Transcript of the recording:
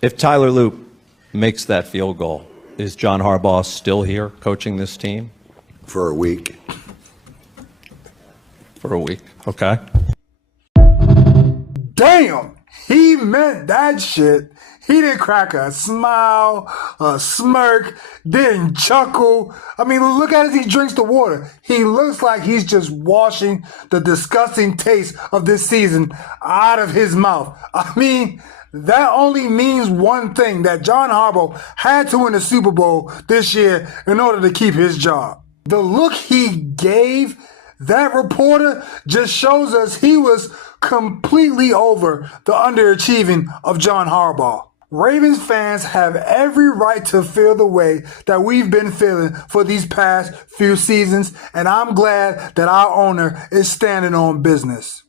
If Tyler Loop makes that field goal, is John Harbaugh still here coaching this team? For a week. For a week. Okay. Damn, he meant that shit. He didn't crack a smile, a smirk, didn't chuckle. I mean, look at as he drinks the water. He looks like he's just washing the disgusting taste of this season out of his mouth. I mean, that only means one thing, that John Harbaugh had to win the Super Bowl this year in order to keep his job. The look he gave that reporter just shows us he was completely over the underachieving of John Harbaugh. Ravens fans have every right to feel the way that we've been feeling for these past few seasons, and I'm glad that our owner is standing on business.